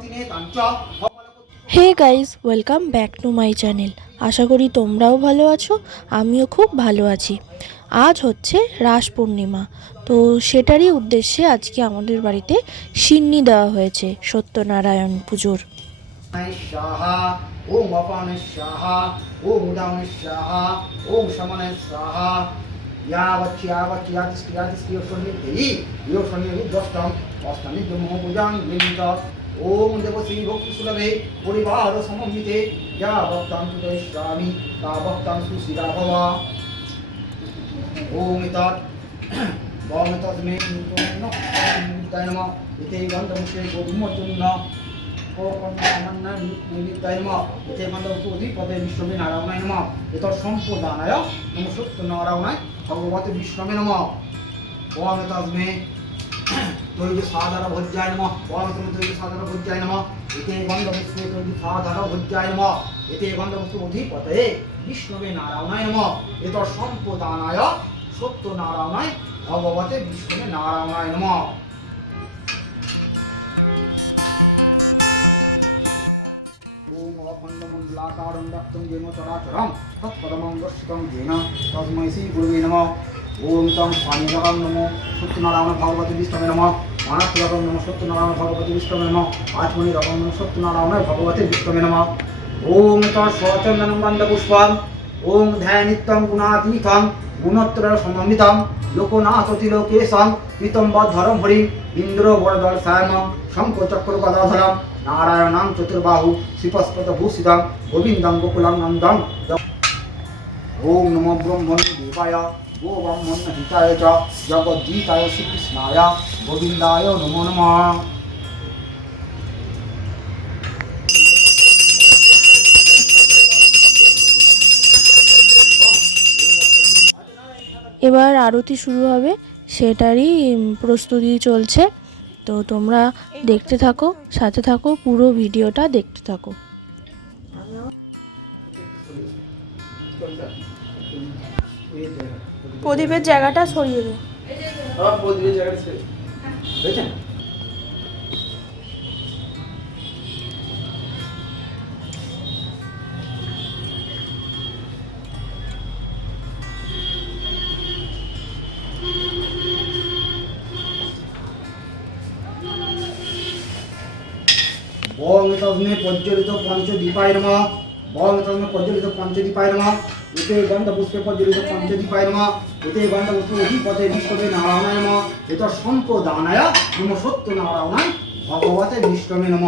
তিনে তাঞ্চ hey guys welcome back to my channel. আশা করি তোমরাও ভালো আছো আমিও খুব ভালো আছি। আজ হচ্ছে রাস পূর্ণিমা তো সেটারই উদ্দেশ্যে আজকে আমাদের বাড়িতে সিন্নি দেওয়া হয়েছে সত্যনারায়ণ পুজোর। ওম অপান স্বাহা ওম উদান স্বাহা ওম সমন স্বাহা యా వచ్చి యా వచ్చి యా తీసుకు యా తీసుకు యోషణి తెయి యోషణి అని దష్టం అష్టమి బ్రహ్మభుజాన్ని నిర్మిత ఓం దేవ శ్రీ భక్తి సులభే পরিবার সমন্বিতে যা ভক্তাং সুদেশ্রামি তা ভক্তাং সুশিরা ভবা ওম ইতাত ওম ইতাত মে নিতায় নমঃ ইতে গন্ধমুখে গোধূমচূর্ণ সম্পদানায় নমস্ত নারায়ণায় ভগবতে বিষ্ণবে নম। ওম তসমে। তৈরি সাধার ভোজ্যায় নম। ওম তুমি তৈরি সাধার ভোজ্যায় নম। এতে গন্ধপুষ্পে তৈরি সাধার ভোজ্যায় নম। এতে গন্ধপুষ্প অধিপতে বিষ্ণবে নারায়ণায় নম। এত সম্পদানায় সত্য নারায়ণায় ভগবতে বিষ্ণবে নারায়ণায় নম। ওম অখণ্ডমণ্ডলাকারণ্ডাক্তং যেন চরাচরং তৎপদমং দর্শিতং যেন তস্মৈ শ্রী গুরুবে নমঃ ওম তং পানিজগং নমো সত্যনারায়ণ ভগবতী বিষ্ণবে নমঃ মানাসরকম নম সত্যনারায়ণ ভগবতী বিষ্ণবে নমঃ আত্মনি রকম নম সত্যনারায়ণ ভগবতী বিষ্ণবে নমঃ ওম তৎ সচন্দনম বন্দপুষ্পম ওম ধ্যানিত্যং গুণাতীতং গুণত্র সমন্বিতাম। লোকনাথতিলোকেশাম পীতম্বধরম হরি। ইন্দ্র বরদল সায়নম চক্র গদাধরম নারায়ণাম চতুর্বাহু শ্রীপস্পত ভূষিতাম গোবিন্দম গোকুলাম নন্দম। ওম নম ব্রহ্মণে দেবায়। গো ব্রহ্মণ হিতায় চ। জগদ্গীতায় শ্রীকৃষ্ণায়। গোবিন্দায় নমো নমঃ। এবার আরতি শুরু হবে সেটারই প্রস্তুতি চলছে। তো তোমরা দেখতে থাকো সাথে থাকো পুরো ভিডিওটা দেখতে থাকো। প্রদীপের জায়গাটা সরিয়ে দে। হয়েছে? বং তস্মে প্রজ্বলিত পঞ্চদীপায় নম বং তস্মে প্রজ্বলিত পঞ্চদীপায় নম এতে গন্ধপুষ্পে প্রজ্বলিত পঞ্চদীপায় নম এতে গন্ধপুষ্প অধিপতে বিষ্ণবে নারায়ণায় মা। এত সম্পদানায় নম সত্য নারায়ণায় ভগবতে বিষ্ণবে নম।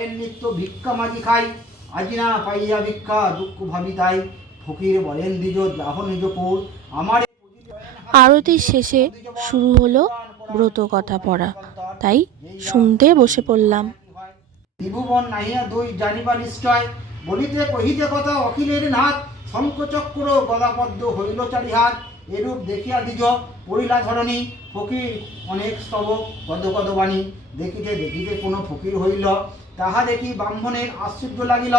ব্রাহ্মণ নিত্য ভিক্ষা মাঝি খাই আজি না পাইয়া ভিক্ষা দুঃখ ভাবি তাই ফকির বলেন দ্বিজ দাহ নিজ পুর আমার আরতির শেষে শুরু হলো ব্রত কথা পড়া তাই শুনতে বসে পড়লাম ত্রিভুবন নাহিয়া দুই জানিবা নিশ্চয় বলিতে কহিতে কথা অখিলের নাথ শঙ্খচক্র গদাপদ্ম হইল চারি হাত এরূপ দেখিয়া দ্বিজ পড়িলা ধরণী ফকির অনেক স্তবক কদ কদ বাণী দেখিতে দেখিতে কোনো ফকির হইল। তাহা দেখি ব্রাহ্মণের আশ্চর্য লাগিল।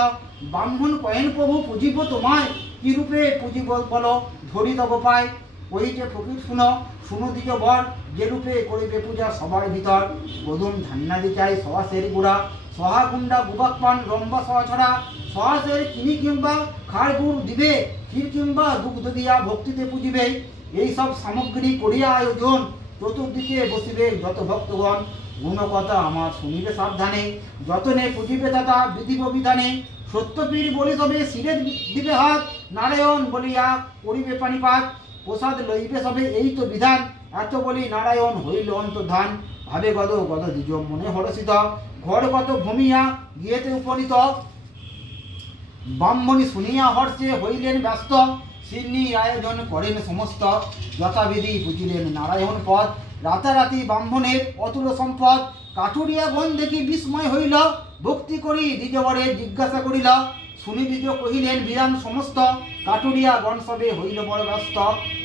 ব্রাহ্মণ কয়েন, প্রভু, পুজিব তোমায়? কি রূপে পুজিব বলো? ধরি তব পায়। ওইটে ফকির, শুনো শুনো দিজ বর যে রূপে করিবে পূজা সবার ভিতর। গদুম ধান্নাদি চাই সহাসের গুড়া। সহা গুন্ডা গুবাক পান রম্বা সহা ছড়া। সহাসের চিনি কিংবা খাড় গুড় দিবে। ক্ষীর কিংবা দুগ্ধ দিয়া ভক্তিতে পুজিবে। এই সব সামগ্রী করিয়া আয়োজন। চতুর্দিকে বসিবে যত ভক্তগণ। গুণকথা আমার শুনিবে সাবধানে। যতনে পুজিবে দাদা বিধিব বিধানে। সত্যপীর বলি তবে শিরে দিবে হাত। নারায়ণ বলিয়া করিবে পানিপাত। প্রসাদ লইবে সবে এই তো বিধান। এত বলি নারায়ণ হইল অন্তর্ধান। ভাবে গদ গদ দ্বিজ মনে হরষিত। ঘর কত ভূমিয়া গিয়েতে উপনীত। ব্রাহ্মণী শুনিয়া হর্ষে হইলেন ব্যস্ত। সিন্নি আয়োজন করেন সমস্ত যথাবিধি বুঝিলেন নারায়ণ পদ। রাতারাতি ব্রাহ্মণের অতুল সম্পদ। কাঠুরিয়া বন দেখি বিস্ময় হইল। ভক্তি করি দ্বিজবরে জিজ্ঞাসা করিল। শুনি কহিলেন বিরান সমস্ত। কাঠুরিয়া গণ সবে হইল বড় ব্যস্ত।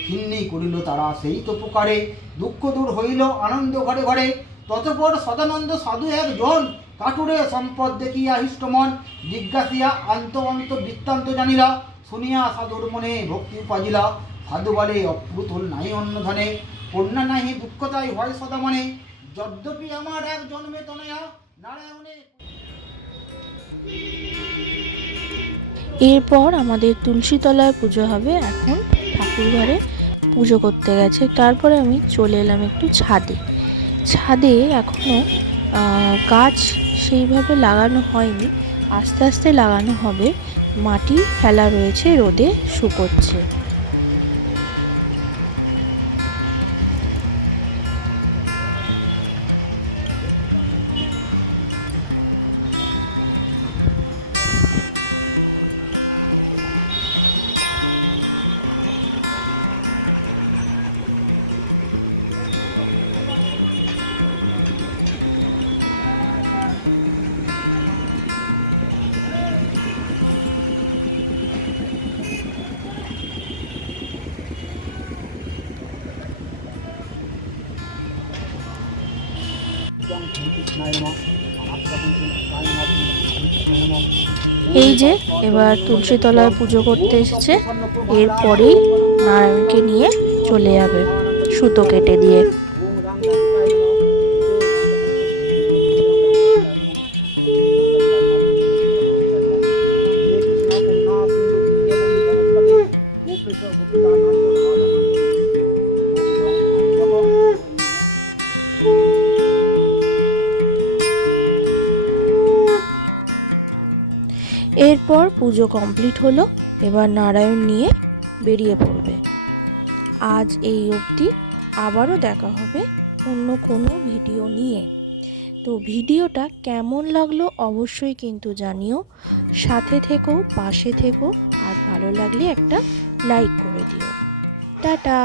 হিন্নি করিল তারা সেই তো পুকারে। দুঃখ দূর হইল আনন্দ ঘরে ঘরে। ততপর সদানন্দ সাধু একজন। কাটুরে সম্পদ দেখিয়া হিষ্টমন জিজ্ঞাসিয়া আন্ত অন্ত বৃত্তান্ত জানিলা। শুনিয়া সাধুর মনে ভক্তি পাজিলা সাধু বলে অপ্রুতুল নাই অন্য ধনে কন্যা নাহি দুঃখতাই হয় সদা মনে যদ্যপি আমার এক জন্মে তনয়া, নারায়ণে এরপর আমাদের তুলসী তলায় পুজো হবে এখন। ঠাকুর ঘরে পুজো করতে গেছে। তারপরে আমি চলে এলাম একটু ছাদে। ছাদে এখনও গাছ সেইভাবে লাগানো হয়নি। আস্তে আস্তে লাগানো হবে। মাটি ফেলা রয়েছে রোদে শুকোচ্ছে। এই যে এবার তুলসী তলায় পুজো করতে এসেছে, এরপরেই নারায়ণকে নিয়ে চলে যাবে সুতো কেটে দিয়ে। এরপর পুজো কমপ্লিট হলো, এবার নারায়ণ নিয়ে বেরিয়ে পড়বে। আজ এই অবধি আবারও দেখা হবে অন্য কোনো ভিডিও নিয়ে। তো ভিডিওটা কেমন লাগল অবশ্যই কিন্তু জানিও। সাথে থেকো, পাশে থেকো, আর ভালো লাগলে একটা লাইক করে দিও। টাটা!